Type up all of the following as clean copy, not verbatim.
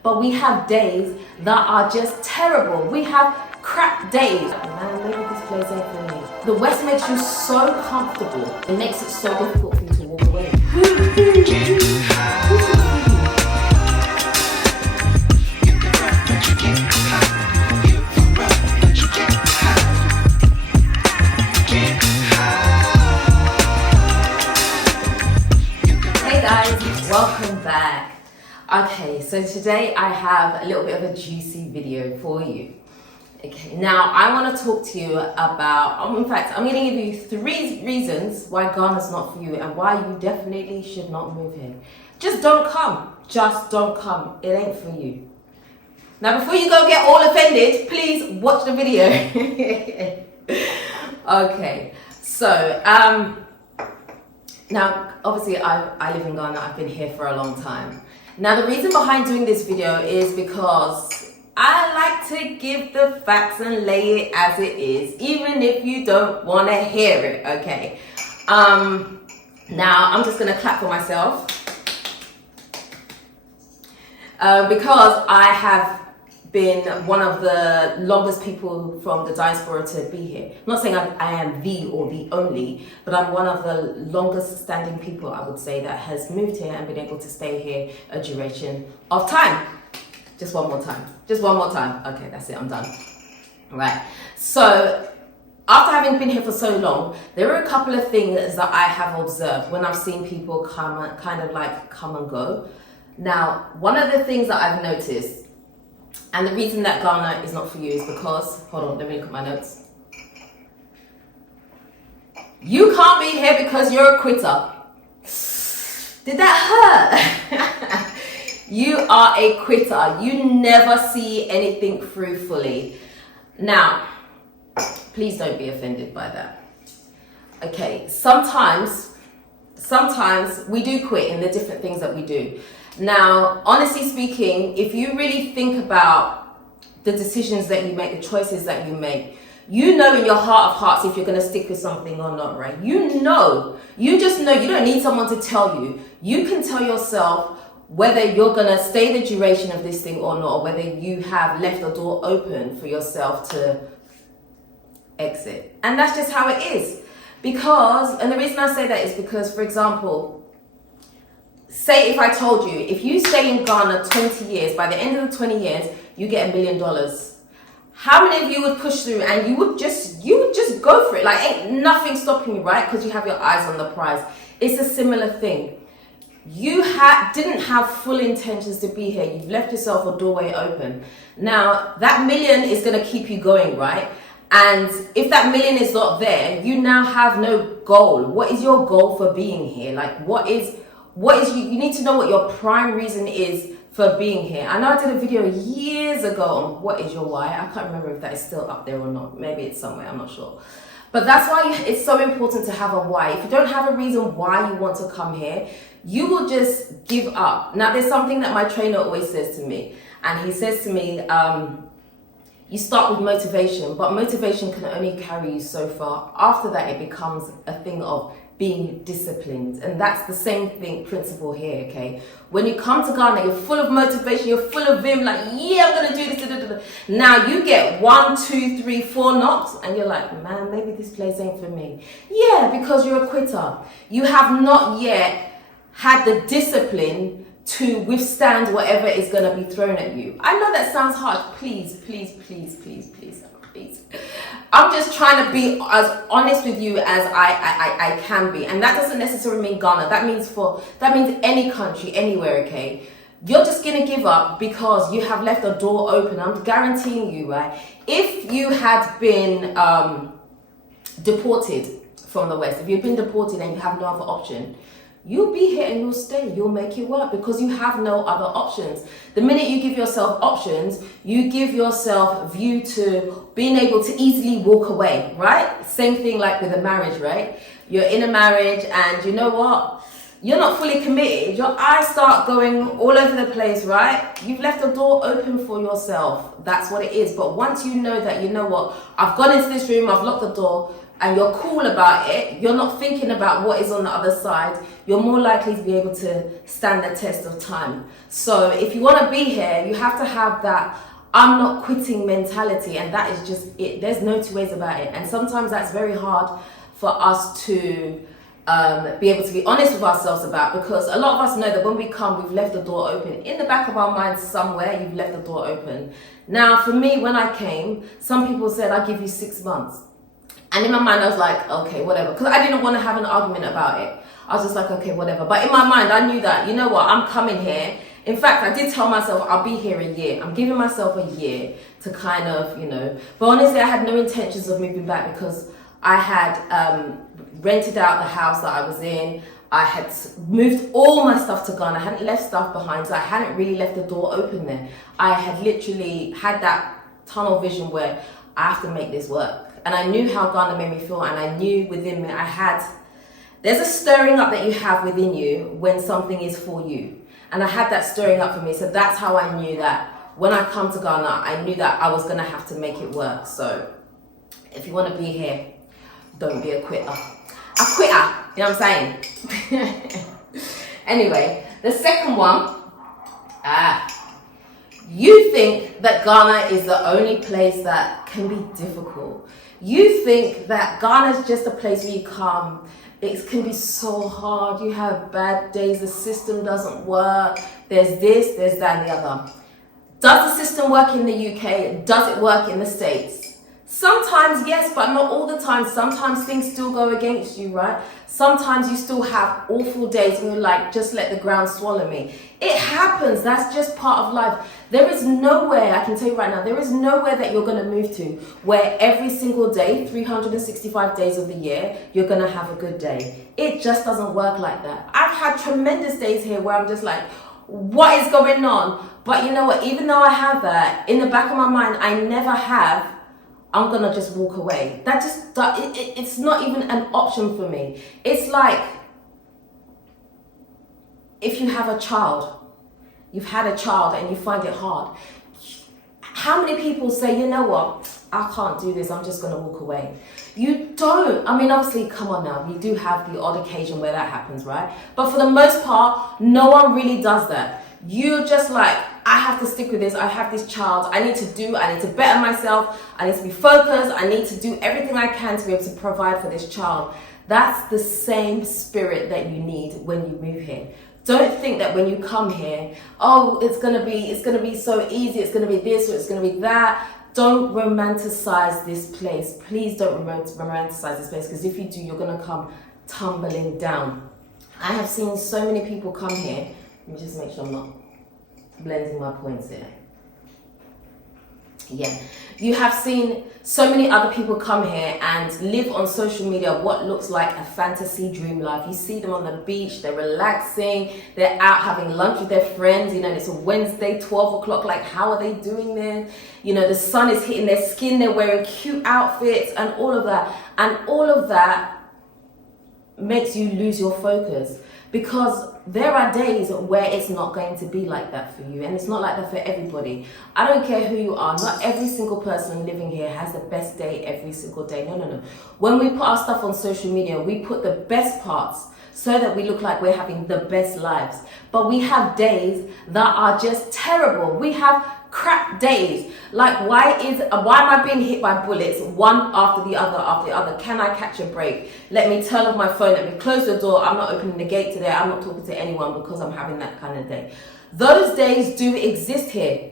But we have days that are just terrible. We have crap days. Man, maybe this place ain't for me. The West makes you so comfortable. It makes it so difficult for you to walk away. Hey guys, welcome back. Okay, so today I have a little bit of a juicy video for you. Okay, now I want to talk to you about, in fact, I'm going to give you 3 reasons why Ghana's not for you and why you definitely should not move here. Just don't come. Just don't come. It ain't for you. Now, before you go get all offended, please watch the video. Okay, so, now, obviously, I live in Ghana. I've been here for a long time. Now, the reason behind doing this video is because I like to give the facts and lay it as it is, even if you don't want to hear it, okay? Now, I'm just going to clap for myself because I have been one of the longest people from the diaspora to be here. I'm not saying I am the or the only, but I'm one of the longest standing people, I would say, that has moved here and been able to stay here a duration of time. Just one more time. Just one more time. Okay, that's it. I'm done. Right. So after having been here for so long, there are a couple of things that I have observed when I've seen people come and go. Now, one of the things that I've noticed, and the reason that Ghana is not for you is because, hold on, let me look at my notes. You can't be here because you're a quitter. Did that hurt? You are a quitter. You never see anything through fully. Now, please don't be offended by that. Okay, sometimes we do quit in the different things that we do. Now, honestly speaking, if you really think about the decisions that you make, the choices that you make, you know in your heart of hearts if you're going to stick with something or not, right? You just know. You don't need someone to tell you. You can tell yourself whether you're going to stay the duration of this thing or not, or whether you have left the door open for yourself to exit. And that's just how it is. And the reason I say that is because, for example, say if I told you, if you stay in Ghana 20 years, by the end of the 20 years, you get $1 million. How many of you would push through and you would just go for it? Like, ain't nothing stopping you, right? Because you have your eyes on the prize. It's a similar thing. You didn't have full intentions to be here. You've left yourself a doorway open. Now, that million is going to keep you going, right? And if that million is not there, you now have no goal. What is your goal for being here? Like, you need to know what your prime reason is for being here. I know I did a video years ago on what is your why. I can't remember if that is still up there or not. Maybe it's somewhere, I'm not sure. But that's why it's so important to have a why. If you don't have a reason why you want to come here, you will just give up. Now, there's something that my trainer always says to me. And he says to me, you start with motivation, but motivation can only carry you so far. After that, it becomes a thing of being disciplined. And that's the same principle here, okay? When you come to Ghana, you're full of motivation, you're full of vim, like, yeah, I'm gonna do this. Now you get 1, 2, 3, 4 knocks, and you're like, man, maybe this place ain't for me. Yeah, because you're a quitter. You have not yet had the discipline to withstand whatever is gonna be thrown at you. I know that sounds hard. Please. I'm just trying to be as honest with you as I can be. And that doesn't necessarily mean Ghana. That means any country, anywhere, okay? You're just going to give up because you have left a door open. I'm guaranteeing you, right? If you had been deported from the West, if you've been deported and you have no other option, you'll be here and you'll stay. You'll make it work because you have no other options. The minute you give yourself options, you give yourself view to being able to easily walk away, right? Same thing like with a marriage, right? You're in a marriage and you know what? You're not fully committed. Your eyes start going all over the place, right? You've left the door open for yourself. That's what it is. But once you know that, you know what? I've gone into this room, I've locked the door. and you're cool about it, you're not thinking about what is on the other side, you're more likely to be able to stand the test of time. So if you want to be here, you have to have that I'm not quitting mentality, and that is just it. There's no two ways about it. And sometimes that's very hard for us to be able to be honest with ourselves about, because a lot of us know that when we come, we've left the door open. In the back of our minds somewhere, you've left the door open. Now, for me, when I came, some people said, I'll give you 6 months. And in my mind, I was like, okay, whatever. Because I didn't want to have an argument about it. I was just like, okay, whatever. But in my mind, I knew that, you know what, I'm coming here. In fact, I did tell myself I'll be here a year. I'm giving myself a year to kind of, you know. But honestly, I had no intentions of moving back, because I had rented out the house that I was in. I had moved all my stuff to Ghana. I hadn't left stuff behind, so I hadn't really left the door open there. I had literally had that tunnel vision where I have to make this work. And I knew how Ghana made me feel, and I knew within me there's a stirring up that you have within you when something is for you. And I had that stirring up for me, so that's how I knew that when I come to Ghana, I knew that I was gonna have to make it work. So if you wanna be here, don't be a quitter. A quitter, you know what I'm saying? Anyway, the second one, you think that Ghana is the only place that can be difficult. You think that Ghana is just a place where you come, it can be so hard, you have bad days, the system doesn't work, there's this, there's that, and the other. Does the system work in the UK? Does it work in the States? Sometimes yes, but not all the time. Sometimes things still go against you, right? Sometimes you still have awful days and you're like, just let the ground swallow me. It happens, that's just part of life. There is nowhere, I can tell you right now, there is nowhere that you're gonna move to where every single day, 365 days of the year, you're gonna have a good day. It just doesn't work like that. I've had tremendous days here where I'm just like, what is going on? But you know what, even though I have that, in the back of my mind, I never have, I'm gonna just walk away. It's not even an option for me. It's like, if you have a child, you've had a child and you find it hard. How many people say, you know what, I can't do this, I'm just gonna walk away. You don't. I mean, obviously, come on now, we do have the odd occasion where that happens, right? But for the most part, no one really does that. You're just like, I have to stick with this, I have this child, I need to better myself, I need to be focused, I need to do everything I can to be able to provide for this child. That's the same spirit that you need when you move here. Don't think that when you come here, oh, it's gonna be so easy, it's gonna be this or it's gonna be that. Don't romanticize this place. Please don't romanticize this place, because if you do, you're gonna come tumbling down. I have seen so many people come here. Let me just make sure I'm not blending my points here. Yeah, you have seen so many other people come here and live on social media what looks like a fantasy dream life. You see them on the beach, they're relaxing, they're out having lunch with their friends, you know, and it's a Wednesday, 12 o'clock, like how are they doing this? You know, the sun is hitting their skin, they're wearing cute outfits and all of that. And all of that makes you lose your focus. Because there are days where it's not going to be like that for you, and it's not like that for everybody. I don't care who you are, not every single person living here has the best day every single day. No. When we put our stuff on social media, we put the best parts so that we look like we're having the best lives. But we have days that are just terrible. We have crap days. Like, why am I being hit by bullets one after the other? Can I catch a break? Let me turn off my phone, let me close the door, I'm not opening the gate today, I'm not talking to anyone because I'm having that kind of day. Those days do exist here,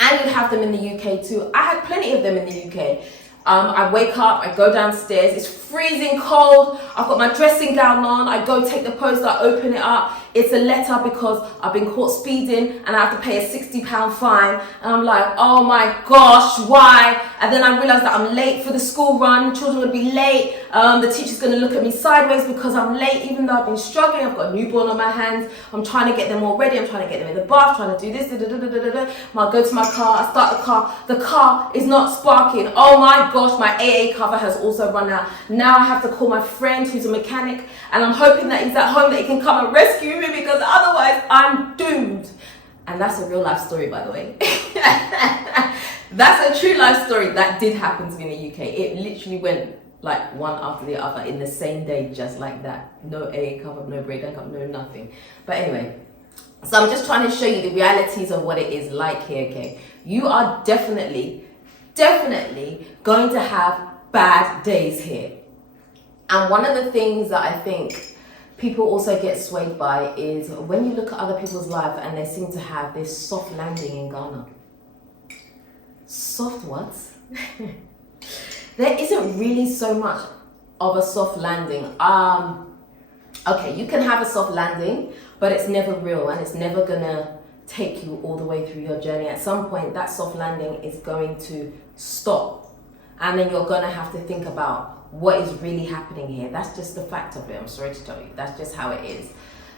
and you have them in the UK too. I had plenty of them in the UK. I wake up, I go downstairs, it's freezing cold, I've got my dressing gown on, I go take the post, I open it up, it's a letter because I've been caught speeding and I have to pay a £60 fine, and I'm like, oh my gosh, why? And then I realize that I'm late for the school run, children will be late, the teacher's going to look at me sideways because I'm late, even though I've been struggling, I've got a newborn on my hands, I'm trying to get them all ready, I'm trying to get them in the bath, trying to do this, I go to my car, I start the car is not sparking, oh my gosh, my AA cover has also run out. Now I have to call my friend who's a mechanic, and I'm hoping that he's at home, that he can come and rescue me, because otherwise I'm doomed. And that's a real life story, by the way. That's a true life story that did happen to me in the UK. It literally went like one after the other in the same day, just like that. No A cup, no break cup, no nothing. But anyway, so I'm just trying to show you the realities of what it is like here, okay? You are definitely going to have bad days here. And one of the things that I think people also get swayed by is when you look at other people's life and they seem to have this soft landing in Ghana. Soft what? There isn't really so much of a soft landing. Okay, you can have a soft landing, but it's never real and it's never gonna take you all the way through your journey. At some point, that soft landing is going to stop, and then you're gonna have to think about what is really happening here. That's just the fact of it. I'm sorry to tell you, that's just how it is.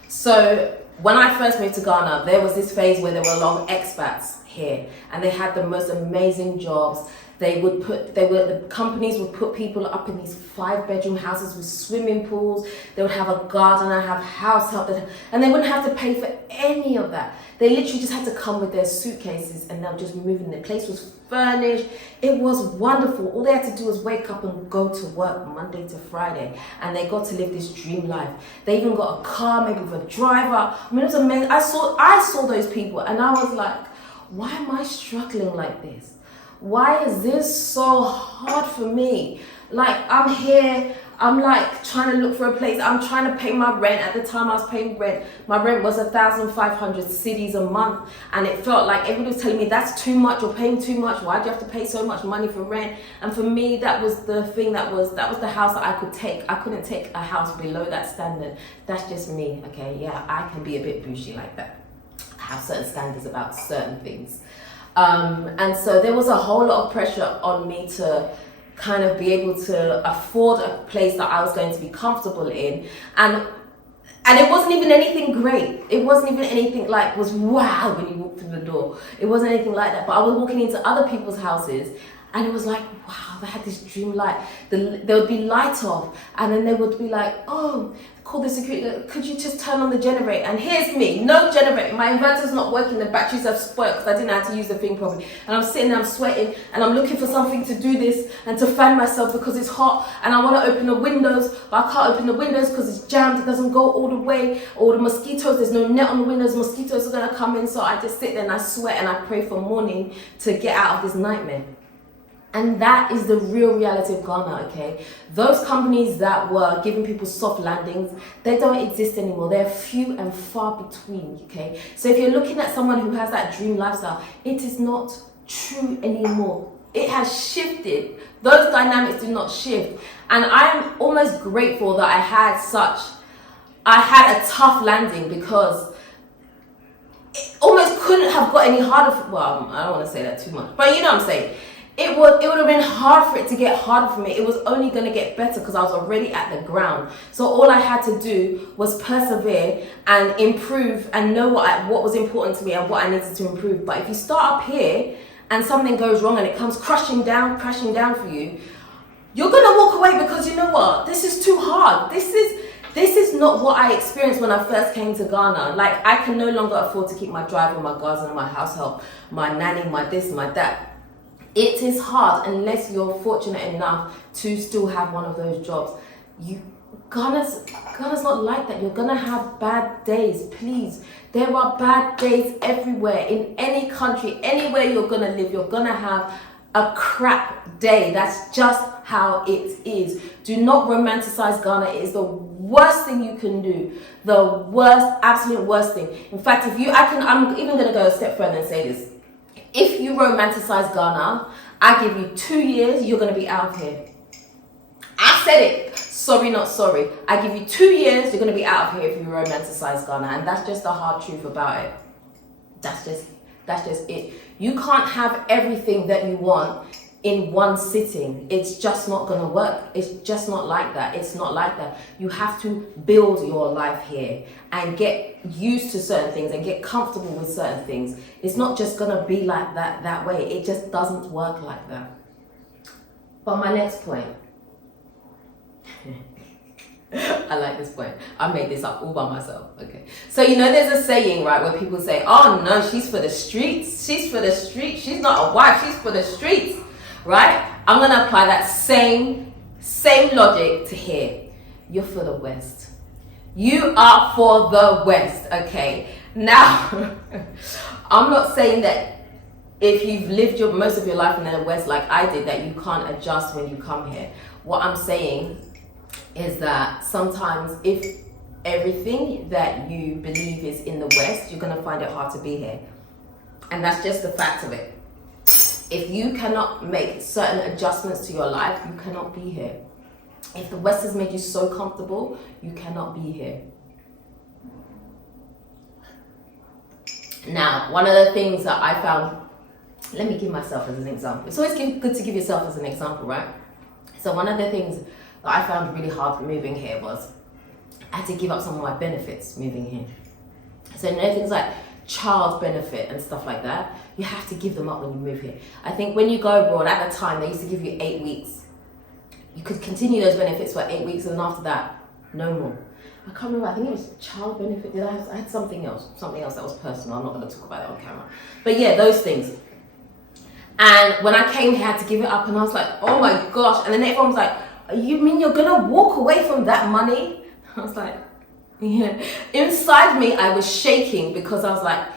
So when I first moved to Ghana, there was this phase where there were a lot of expats here, and they had the most amazing jobs. The companies would put people up in these 5-bedroom houses with swimming pools. They would have a gardener, have house help, and they wouldn't have to pay for any of that. They literally just had to come with their suitcases and they'll just move in. The place was furnished. It was wonderful. All they had to do was wake up and go to work Monday to Friday, and they got to live this dream life. They even got a car, maybe with a driver. I mean, it was amazing. I saw those people, and I was like, why am I struggling like this? Why is this so hard for me? Like, I'm here, I'm like trying to look for a place. I'm trying to pay my rent. At the time I was paying rent, my rent was 1,500 cedis a month. And it felt like everybody was telling me, that's too much, you're paying too much. Why do you have to pay so much money for rent? And for me, that was the thing, that was the house that I could take. I couldn't take a house below that standard. That's just me, okay? Yeah, I can be a bit bougie like that. I have certain standards about certain things. And so there was a whole lot of pressure on me to kind of be able to afford a place that I was going to be comfortable in. And it wasn't even anything great. It wasn't even anything like was wow when you walk through the door. It wasn't anything like that. But I was walking into other people's houses, and it was like, wow, they had this dream light. There would be light off, and then they would be like, oh, call the security, could you just turn on the generator? And here's me, no generator. My inverter's not working, the batteries have spoiled because I didn't know how to use the thing properly. And I'm sitting there, I'm sweating, and I'm looking for something to do this and to fan myself because it's hot, and I want to open the windows, but I can't open the windows because it's jammed, it doesn't go all the way, or the mosquitoes, there's no net on the windows, mosquitoes are going to come in. So I just sit there and I sweat and I pray for morning to get out of this nightmare. And that is the real reality of Ghana, okay? Those companies that were giving people soft landings, they don't exist anymore. They're few and far between, okay? So if you're looking at someone who has that dream lifestyle, it is not true anymore. It has shifted. Those dynamics do not shift. And I'm almost grateful that I had a tough landing, because it almost couldn't have got any harder. Well, I don't want to say that too much, but you know what I'm saying. It would have been hard for it to get harder for me. It was only going to get better because I was already at the ground. So all I had to do was persevere and improve and know what was important to me and what I needed to improve. But if you start up here and something goes wrong and it comes crashing down for you, you're going to walk away because you know what? This is too hard. This is not what I experienced when I first came to Ghana. Like, I can no longer afford to keep my driver, my gardener, my house help, my nanny, my this, my that. It is hard unless you're fortunate enough to still have one of those jobs. Ghana's not like that. You're gonna have bad days, please. There are bad days everywhere, in any country, anywhere you're gonna live, you're gonna have a crap day. That's just how it is. Do not romanticize Ghana. It is the worst thing you can do. The worst, absolute worst thing. In fact, I'm even gonna go a step further and say this. If you romanticize Ghana, I give you 2 years, you're going to be out of here. I said it. Sorry, not sorry. I give you 2 years, you're going to be out of here if you romanticize Ghana. And that's just the hard truth about it. That's just it. You can't have everything that you want in one sitting. It's just not going to work. It's just not like that. It's not like that. You have to build your life here and get used to certain things and get comfortable with certain things. It's not just going to be like that way. It just doesn't work like that. But my next point. I like this point. I made this up all by myself. Okay. So, there's a saying, right, where people say, oh no, she's for the streets. She's for the streets. She's not a wife. She's for the streets. Right? I'm going to apply that same Same logic to here. You're for the West. You are for the West, okay? Now, I'm not saying that if you've lived most of your life in the West like I did, that you can't adjust when you come here. What I'm saying is that sometimes if everything that you believe is in the West, you're going to find it hard to be here. And that's just the fact of it. If you cannot make certain adjustments to your life, you cannot be here. If the West has made you so comfortable, you cannot be here. Now, one of the things that I found, let me give myself as an example. It's always good to give yourself as an example, right? So one of the things that I found really hard moving here was I had to give up some of my benefits moving here. So you know, things like child benefit and stuff like that, you have to give them up when you move here. I think when you go abroad, at the time, they used to give you 8 weeks. You could continue those benefits for 8 weeks, and after that, no more. I can't remember, I think it was child benefit. I had something else that was personal. I'm not going to talk about it on camera. But yeah, those things. And when I came here, I had to give it up, and I was like, oh my gosh. And then everyone was like, you mean you're going to walk away from that money? I was like, yeah. Inside me, I was shaking because I was like,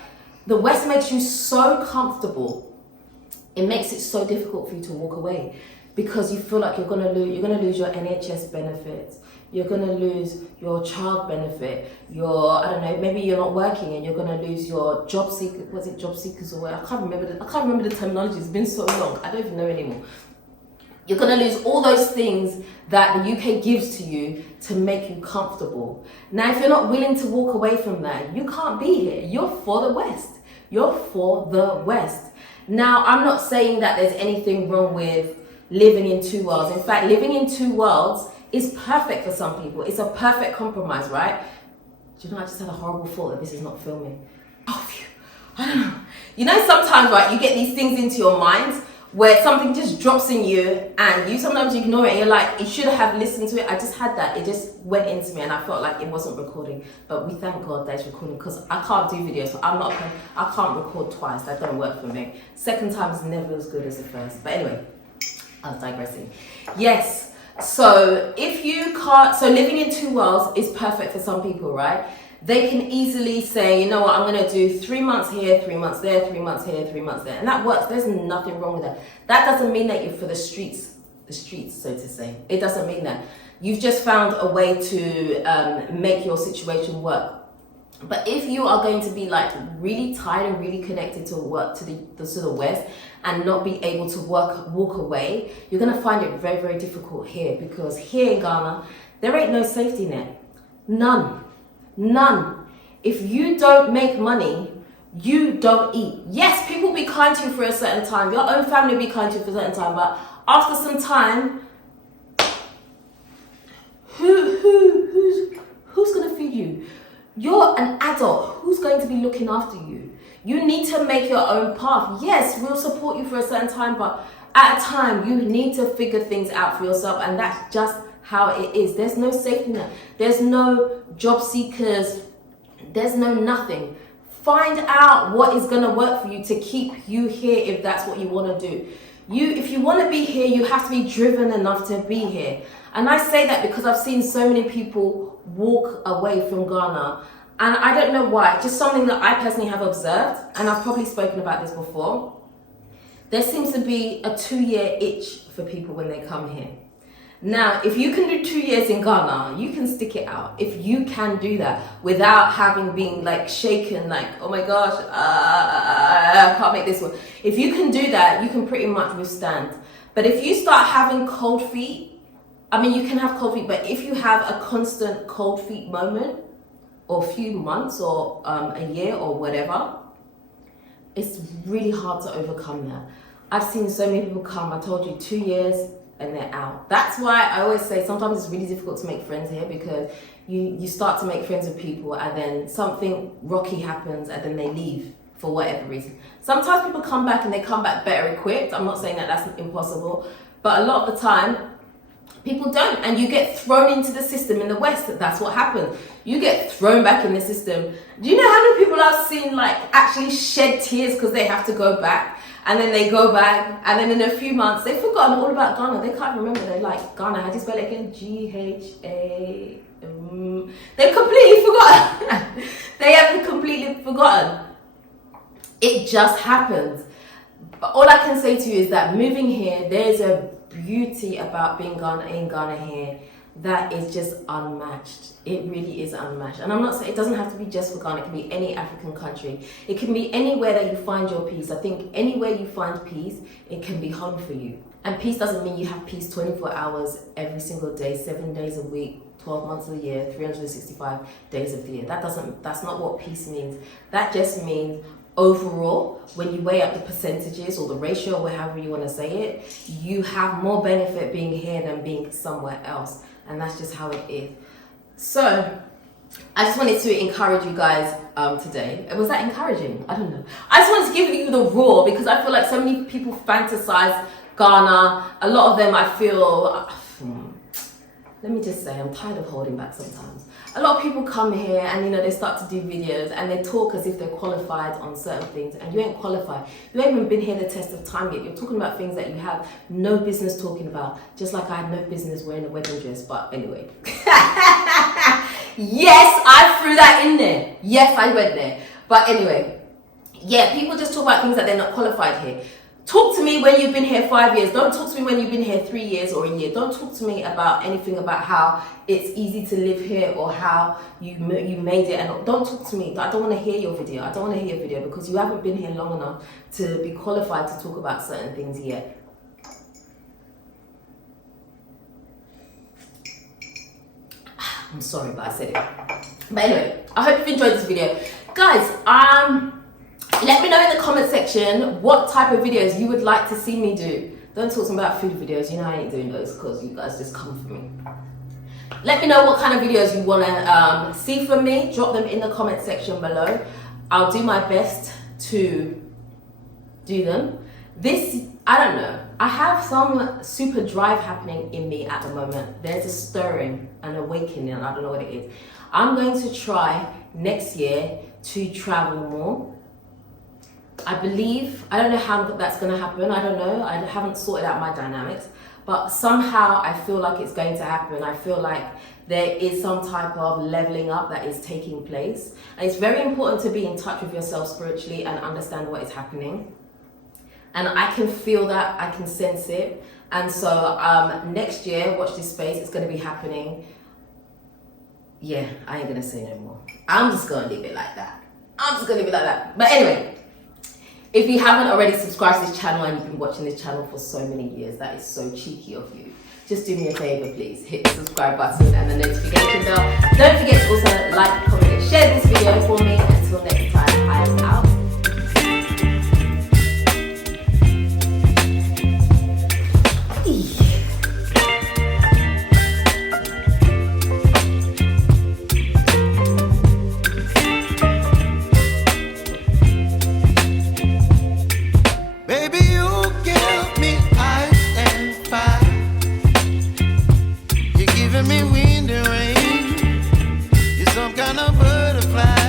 the West makes you so comfortable. It makes it so difficult for you to walk away because you feel like you're going to lose your NHS benefits. You're going to lose your child benefit. I don't know, maybe you're not working and you're going to lose your job seeker. Was it job seekers or what? I can't remember the terminology. It's been so long. I don't even know anymore. You're going to lose all those things that the UK gives to you to make you comfortable. Now, if you're not willing to walk away from that, you can't be here. You're for the West. You're for the West. Now, I'm not saying that there's anything wrong with living in two worlds. In fact, living in two worlds is perfect for some people. It's a perfect compromise, right? Do you know, I just had a horrible thought that this is not filming. Oh, phew. I don't know. You know, sometimes, right, you get these things into your mind where something just drops in you and you sometimes ignore it and you're like, you should have listened to it. I just had that. It just went into me and I felt like it wasn't recording. But we thank God that it's recording because I can't do videos. So I can't record twice. That don't work for me. Second time is never as good as the first. But anyway, I was digressing. Yes. So living in two worlds is perfect for some people, right? They can easily say, you know what, I'm going to do 3 months here, 3 months there, 3 months here, 3 months there. And that works. There's nothing wrong with that. That doesn't mean that you're for the streets, so to say. It doesn't mean that. You've just found a way to make your situation work. But if you are going to be like really tired and really connected to work to the West and not be able to walk away, you're going to find it very, very difficult here because here in Ghana, there ain't no safety net. None. If you don't make money, you don't eat. Yes, people be kind to you for a certain time. Your own family will be kind to you for a certain time. But after some time, who's going to feed you? You're an adult. Who's going to be looking after you? You need to make your own path. Yes, we'll support you for a certain time, but at a time, you need to figure things out for yourself. And that's just how it is. There's no safety net. There's no job seekers. There's no nothing. Find out what is going to work for you to keep you here if that's what you want to do. If you want to be here, you have to be driven enough to be here. And I say that because I've seen so many people walk away from Ghana. And I don't know why. Just something that I personally have observed. And I've probably spoken about this before. There seems to be a 2-year itch for people when they come here. Now, if you can do 2 years in Ghana, you can stick it out. If you can do that without having been like shaken, like, oh my gosh, I can't make this one. If you can do that, you can pretty much withstand. But if you start having cold feet, I mean, you can have cold feet, but if you have a constant cold feet moment or a few months or a year or whatever, it's really hard to overcome that. I've seen so many people come, I told you, 2 years, and they're out. That's why I always say sometimes it's really difficult to make friends here because you start to make friends with people and then something rocky happens and then they leave for whatever reason. Sometimes people come back and they come back better equipped. I'm not saying that that's impossible, but a lot of the time people don't, and you get thrown into the system in the West. That's what happens. You get thrown back in the system. Do you know how many people I've seen like actually shed tears because they have to go back? and then they go back, and then in a few months they've forgotten all about Ghana. They can't remember. They're like, Ghana, how do you spell it again? Gha. They've completely forgotten. They have completely forgotten. It just happens. But all I can say to you is that moving here, there's a beauty about being in Ghana here that is just unmatched. It really is unmatched. And I'm not saying it doesn't have to be just for Ghana. It can be any African country. It can be anywhere that you find your peace. I think anywhere you find peace, it can be home for you. And peace doesn't mean you have peace 24 hours every single day, 7 days a week, 12 months of the year, 365 days of the year. That's not what peace means. That just means overall, when you weigh up the percentages or the ratio, or however you want to say it, you have more benefit being here than being somewhere else. And that's just how it is. So I just wanted to encourage you guys today. Was that encouraging? I don't know. I just wanted to give you the raw, because I feel like so many people fantasize Ghana. A lot of them, I feel, let me just say, I'm tired of holding back sometimes. A lot of people come here and they start to do videos and they talk as if they're qualified on certain things, and you ain't qualified. You ain't even been here the test of time yet. You're talking about things that you have no business talking about, just like I had no business wearing a wedding dress. But anyway. Yes, I threw that in there. Yes, I went there. But anyway, yeah, people just talk about things that they're not qualified here. Talk to me when you've been here 5 years. Don't talk to me when you've been here 3 years or a year. Don't talk to me about anything about how it's easy to live here or how you made it. And don't talk to me. I don't want to hear your video. I don't want to hear your video because you haven't been here long enough to be qualified to talk about certain things yet. I'm sorry, but I said it. But anyway, I hope you've enjoyed this video. Guys, let me know in the comment section what type of videos you would like to see me do. Don't talk to me about food videos. You know I ain't doing those because you guys just come for me. Let me know what kind of videos you want to see from me. Drop them in the comment section below. I'll do my best to do them. I don't know. I have some super drive happening in me at the moment. There's a stirring, an awakening. I don't know what it is. I'm going to try next year to travel more. I don't know how that's going to happen. I don't know. I haven't sorted out my dynamics. But somehow I feel like it's going to happen. I feel like there is some type of leveling up that is taking place. And it's very important to be in touch with yourself spiritually and understand what is happening. And I can feel that. I can sense it. And so next year, watch this space. It's going to be happening. Yeah, I ain't going to say no more. I'm just going to leave it like that. But anyway. If you haven't already subscribed to this channel and you've been watching this channel for so many years, that is so cheeky of you. Just do me a favor, please. Hit the subscribe button and the notification bell. Don't forget to also like, comment, and share this video for me. Until next time.